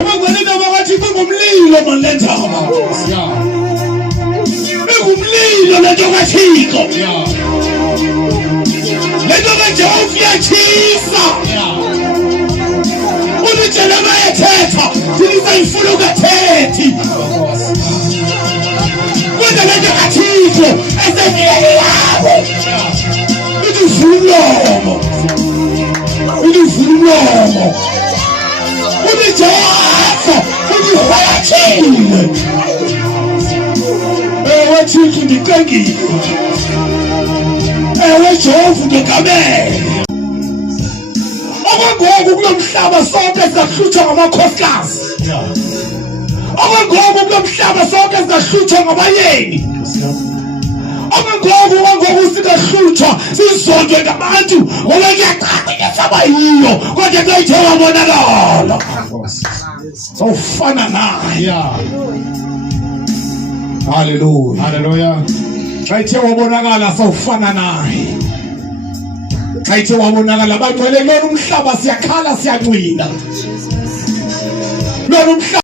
Abangcwele abathi kungumlilo manlethaba. Kungumlilo lento kaThixo. Lento kaJehova iyachisa. Ulijela bayethetha, sizayifuna ukathethi. Kwenda lento kaThixo esefike yabo. Ulivulomo. Ulijehova, ulihoyathile. Ewe Thixo ndicengile. Ewe Jehova ndogamele. Okwangoku kulo mhlaba sonke sizahlutshwa ngamakhosikazi. Okwangoku kulo mhlaba sonke sizahlutshwa ngabayeni. Okwangoku singahlutshwa sizondwe ngabantu ngoba kuyacaca saba yiyo kodwa xa ithe wabonakala Sawufana naye. Hallelujah. Xa ithe wabonakala sawufana naye. Xa ithe wabonakala abangcwele lona umhlaba siyakhala siyancwina. Lona umhlaba